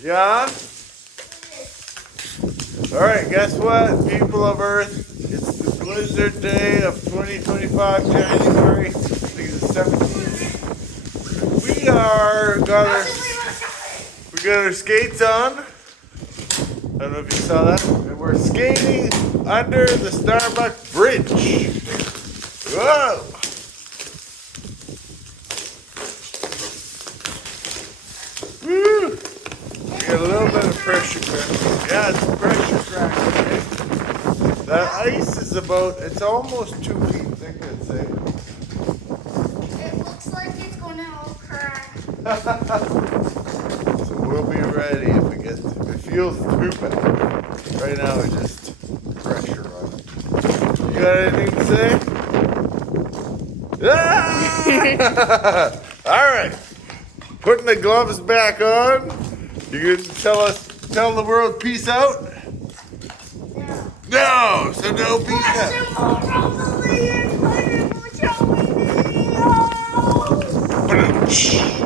Yeah? Alright, guess what, people of Earth? It's the blizzard day of 2025, January. I think it's the 17th. We got our skates on. I don't know if you saw that. And we're skating under the Starbuck bridge. Whoa! Woo! We got a little bit of pressure crack. Yeah, it's pressure crack. Okay? That ice is it's almost 2 feet thick, I'd say. It looks like it's gonna all crack. So we'll be ready if it feels too bad. Right now it's just pressure on it. You got anything to say? Ah! Alright. Putting the gloves back on. You gonna tell the world peace out? No, so no peace out. Rosie and I.